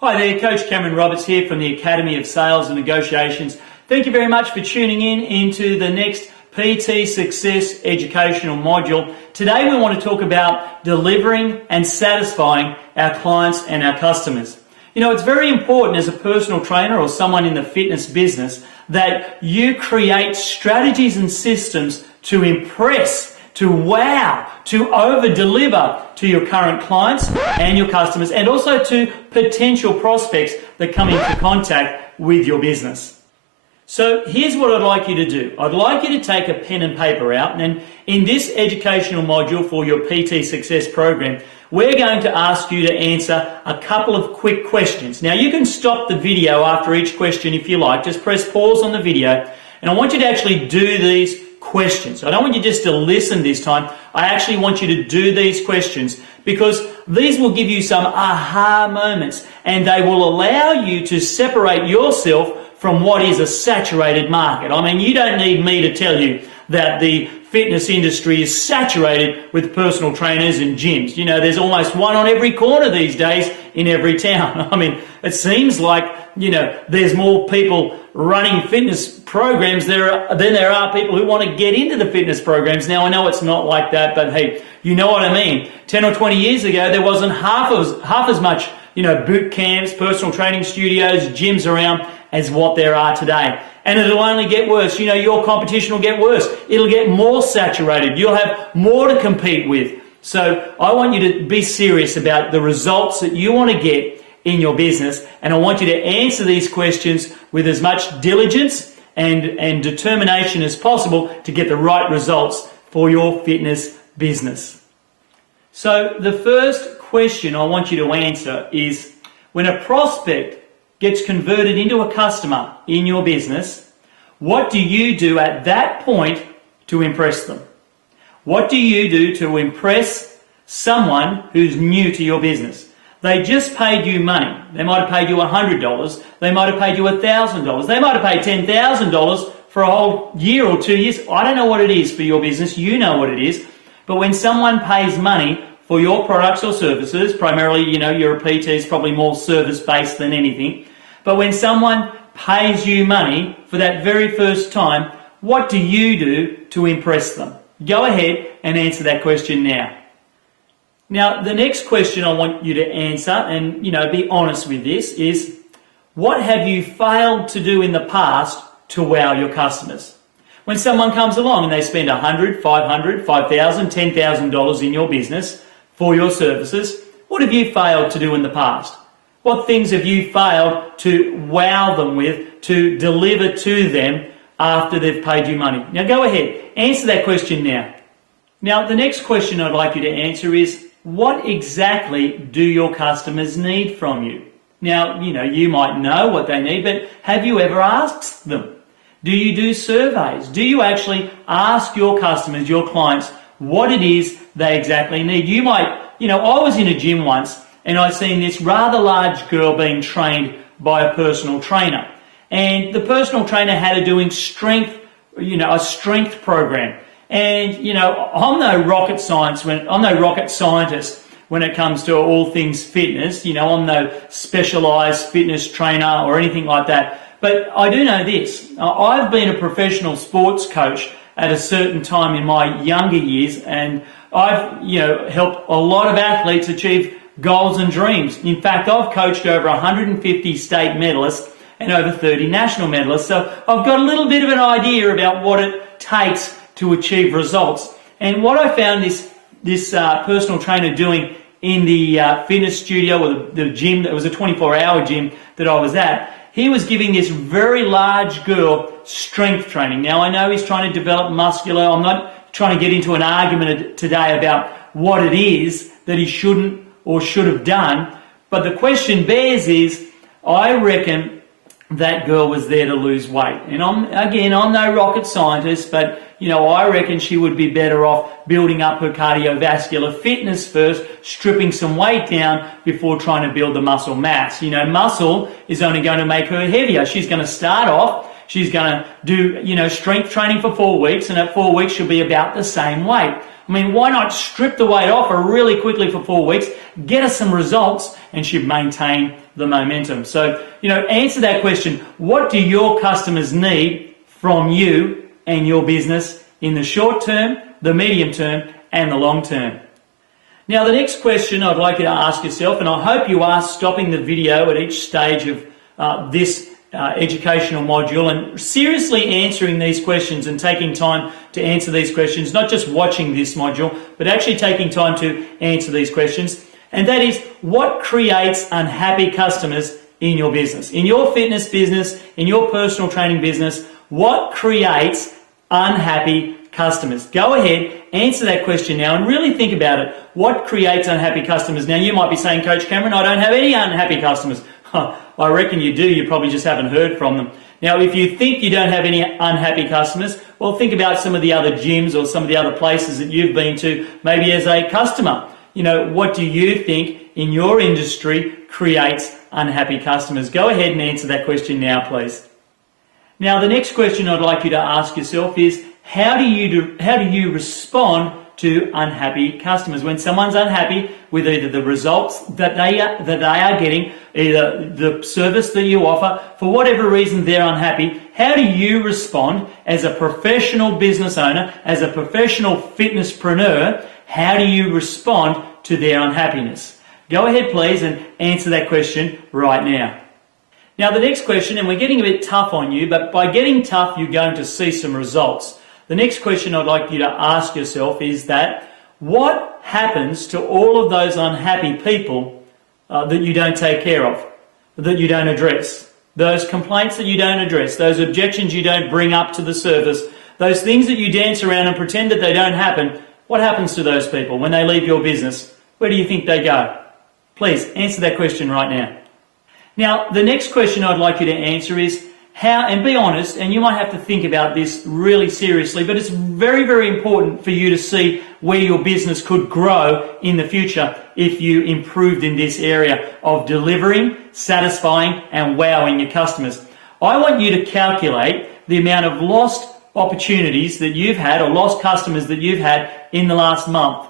Hi there, Coach Cameron Roberts here from the Academy of Sales and Negotiations. Thank you very much for tuning in into the next PT Success educational module. Today we want to talk about delivering and satisfying our clients and our customers. You know, it's very important as a personal trainer or someone in the fitness business that you create strategies and systems to impress, to wow, to over-deliver to your current clients and your customers, and also to potential prospects that come into contact with your business. So here's what I'd like you to do. I'd like you to take a pen and paper out, and in this educational module for your PT Success program, we're going to ask you to answer a couple of quick questions. Now, you can stop the video after each question if you like. Just press pause on the video, and I want you to actually do these questions. I don't want you just to listen this time. I actually want you to do these questions because these will give you some aha moments and they will allow you to separate yourself from what is a saturated market. I mean, you don't need me to tell you that the fitness industry is saturated with personal trainers and gyms. You know, there's almost one on every corner these days in every town. I mean, it seems like, you know, there's more people running fitness programs than there are people who want to get into the fitness programs. Now, I know it's not like that, but hey, you know what I mean. 10 or 20 years ago, there wasn't half as much, you know, boot camps, personal training studios, gyms around as what there are today. And it'll only get worse. You know, your competition will get worse. It'll get more saturated. You'll have more to compete with. So I want you to be serious about the results that you want to get in your business. And I want you to answer these questions with as much diligence and determination as possible to get the right results for your fitness business. So the first question I want you to answer is, when a prospect gets converted into a customer in your business, what do you do at that point to impress them? What do you do to impress someone who's new to your business? They just paid you money. They might have paid you $100. They might have paid you $1,000. They might have paid $10,000 for a whole year or 2 years. I don't know what it is for your business. You know what it is. But when someone pays money for your products or services, primarily, you know, you're a PT, is probably more service-based than anything. But when someone pays you money for that very first time, what do you do to impress them? Go ahead and answer that question now. Now, the next question I want you to answer, and, you know, be honest with this, is what have you failed to do in the past to wow your customers? When someone comes along and they spend $100, $500, $5,000, $10,000 in your business for your services, what have you failed to do in the past? What things have you failed to wow them with, to deliver to them after they've paid you money? Now go ahead, answer that question now. Now the next question I'd like you to answer is, what exactly do your customers need from you? Now, you know, you might know what they need, but have you ever asked them? Do you do surveys? Do you actually ask your customers, your clients, what it is they exactly need? You might, you know, I was in a gym once and I'd seen this rather large girl being trained by a personal trainer. And the personal trainer had her doing strength, you know, a strength program. And, you know, I'm no rocket scientist when it comes to all things fitness. You know, I'm no specialised fitness trainer or anything like that. But I do know this. I've been a professional sports coach at a certain time in my younger years, and I've, you know, helped a lot of athletes achieve goals and dreams. In fact, I've coached over 150 state medalists and over 30 national medalists. So I've got a little bit of an idea about what it takes to achieve results. And what I found this personal trainer doing in the fitness studio or the gym, it was a 24-hour gym that I was at, he was giving this very large girl strength training. Now, I know he's trying to develop muscular. I'm not trying to get into an argument today about what it is that he shouldn't or should have done. But the question bears is, I reckon that girl was there to lose weight. And I'm no rocket scientist, but, you know, I reckon she would be better off building up her cardiovascular fitness first, stripping some weight down before trying to build the muscle mass. You know, muscle is only going to make her heavier. She's going to start off, she's going to do, you know, strength training for 4 weeks, and at 4 weeks she'll be about the same weight. I mean, why not strip the weight off her really quickly for 4 weeks, get her some results, and she'd maintain the momentum. So, answer that question. What do your customers need from you and your business in the short term, the medium term, and the long term? Now, the next question I'd like you to ask yourself, and I hope you are stopping the video at each stage of this educational module and seriously answering these questions and taking time to answer these questions, not just watching this module, but actually taking time to answer these questions. And that is, what creates unhappy customers in your business? In your fitness business, in your personal training business, what creates unhappy customers? Go ahead, answer that question now and really think about it. What creates unhappy customers? Now, you might be saying, Coach Cameron, I don't have any unhappy customers. I reckon you do, you probably just haven't heard from them. Now, if you think you don't have any unhappy customers, well, think about some of the other gyms or some of the other places that you've been to, maybe as a customer. What do you think in your industry creates unhappy customers? Go ahead and answer that question now, please. Now, the next question I'd like you to ask yourself is, how do you respond to unhappy customers? When someone's unhappy with either the results that they are getting, either the service that you offer, for whatever reason they're unhappy, how do you respond as a professional business owner, as a professional fitnesspreneur? How do you respond to their unhappiness? Go ahead, please, and answer that question right now. Now, the next question, and we're getting a bit tough on you, but by getting tough, you're going to see some results. The next question I'd like you to ask yourself is that, what happens to all of those unhappy people that you don't take care of, that you don't address? Those complaints that you don't address, those objections you don't bring up to the surface, those things that you dance around and pretend that they don't happen, what happens to those people when they leave your business? Where do you think they go? Please answer that question right now. Now, the next question I'd like you to answer is, how, and be honest, and you might have to think about this really seriously, but it's very, very important for you to see where your business could grow in the future if you improved in this area of delivering, satisfying, and wowing your customers. I want you to calculate the amount of lost opportunities that you've had, or lost customers that you've had in the last month,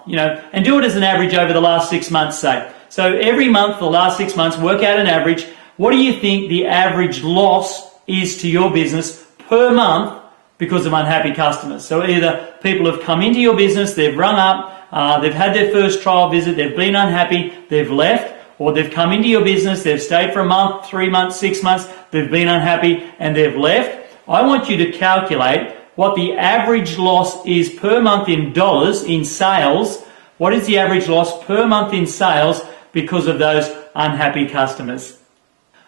and do it as an average over the last 6 months, say. So every month, the last 6 months, work out an average. What do you think the average loss is to your business per month because of unhappy customers? So either people have come into your business, they've rung up, they've had their first trial visit, they've been unhappy, they've left, or they've come into your business, they've stayed for a month, 3 months, 6 months, they've been unhappy and they've left. I want you to calculate what the average loss is per month in dollars, in sales. What is the average loss per month in sales because of those unhappy customers?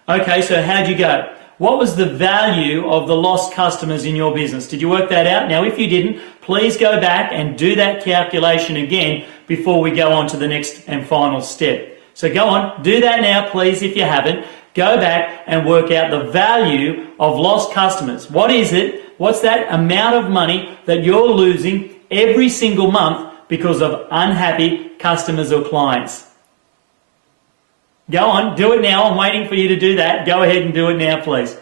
Okay, so how'd you go? What was the value of the lost customers in your business? Did you work that out? Now, if you didn't, please go back and do that calculation again before we go on to the next and final step. So go on, do that now, please, if you haven't. Go back and work out the value of lost customers. What is it? What's that amount of money that you're losing every single month because of unhappy customers or clients? Go on, do it now. I'm waiting for you to do that. Go ahead and do it now, please.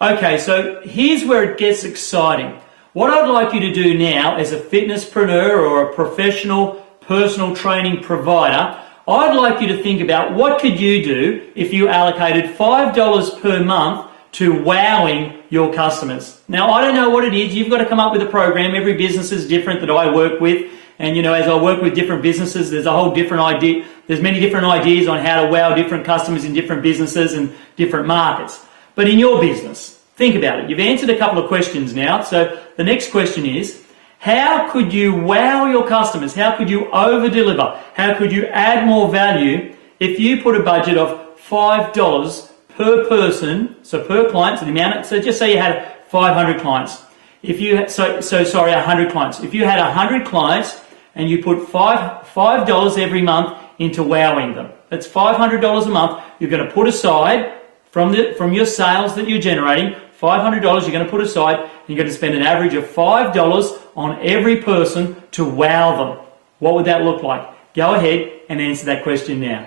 Okay, so here's where it gets exciting. What I'd like you to do now as a fitnesspreneur or a professional personal training provider, I'd like you to think about what could you do if you allocated $5 per month to wowing your customers. Now, I don't know what it is. You've got to come up with a program. Every business is different that I work with. And, as I work with different businesses, there's a whole different idea. There's many different ideas on how to wow different customers in different businesses and different markets. But in your business, think about it. You've answered a couple of questions now. So the next question is, how could you wow your customers? How could you over-deliver? How could you add more value if you put a budget of $5 per person, so per client, so the amount, so just say you had 500 clients. If you had, 100 clients. If you had 100 clients and you put $5 every month into wowing them, that's $500 a month you're going to put aside from your sales that you're generating. $500 you're going to put aside, and you're going to spend an average of $5 on every person to wow them. What would that look like? Go ahead and answer that question now.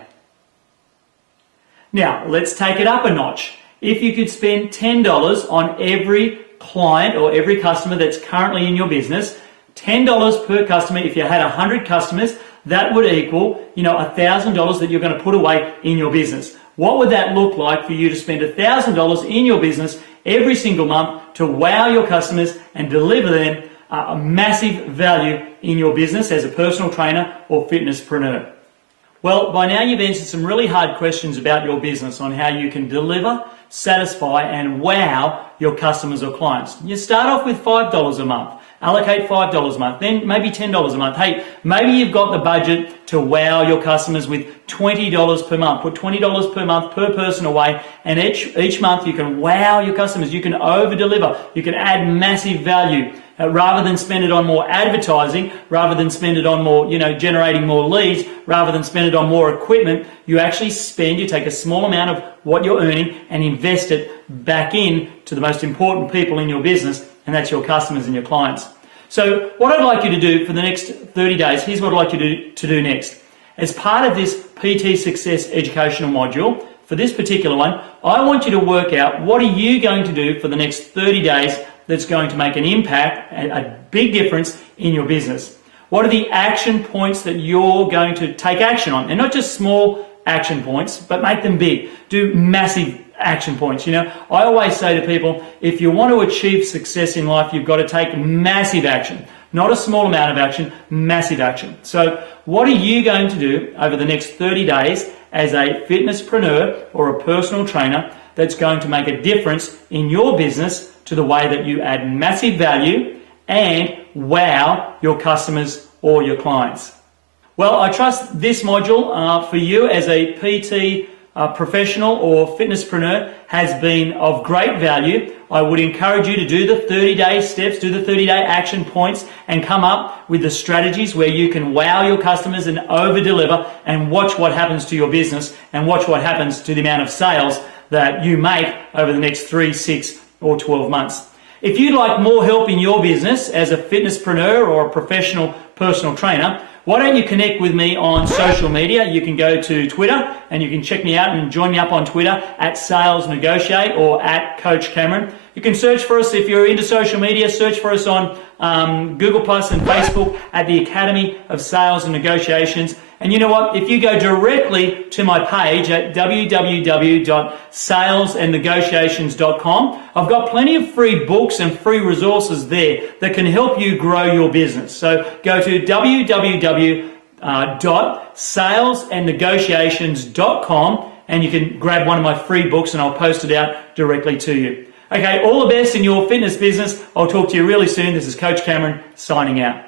Now, let's take it up a notch. If you could spend $10 on every client or every customer that's currently in your business, $10 per customer. If you had 100 customers, that would equal, $1,000 that you're going to put away in your business. What would that look like for you to spend $1,000 in your business every single month to wow your customers and deliver them a massive value in your business as a personal trainer or fitnesspreneur? Well, by now you've answered some really hard questions about your business on how you can deliver, satisfy and wow your customers or clients. You start off with $5 a month. Allocate $5 a month, then maybe $10 a month. Hey, maybe you've got the budget to wow your customers with $20 per month. Put $20 per month per person away, and each month you can wow your customers. You can over-deliver. You can add massive value. Rather than spend it on more advertising, rather than spend it on more, generating more leads, rather than spend it on more equipment, you take a small amount of what you're earning and invest it back in to the most important people in your business, and that's your customers and your clients. So what I'd like you to do for the next 30 days, here's what I'd like you to do next. As part of this PT Success educational module, for this particular one, I want you to work out what are you going to do for the next 30 days that's going to make an impact, a big difference in your business. What are the action points that you're going to take action on? And not just small action points, but make them big. Do massive action points. I always say to people, if you want to achieve success in life, you've got to take massive action. Not a small amount of action, massive action. So what are you going to do over the next 30 days as a fitnesspreneur or a personal trainer that's going to make a difference in your business to the way that you add massive value and wow your customers or your clients? Well, I trust this module for you as a PT professional or fitnesspreneur has been of great value. I would encourage you to do the 30-day steps, do the 30-day action points, and come up with the strategies where you can wow your customers and over-deliver, and watch what happens to your business and watch what happens to the amount of sales that you make over the next 3, 6, or 12 months. If you'd like more help in your business as a fitnesspreneur or a professional personal trainer, why don't you connect with me on social media? You can go to Twitter and you can check me out and join me up on Twitter at Sales Negotiate or at Coach Cameron. You can search for us if you're into social media. Search for us on Google Plus and Facebook at the Academy of Sales and Negotiations. And you know what? If you go directly to my page at www.salesandnegotiations.com, I've got plenty of free books and free resources there that can help you grow your business. So go to www.salesandnegotiations.com and you can grab one of my free books and I'll post it out directly to you. Okay, all the best in your fitness business. I'll talk to you really soon. This is Coach Cameron signing out.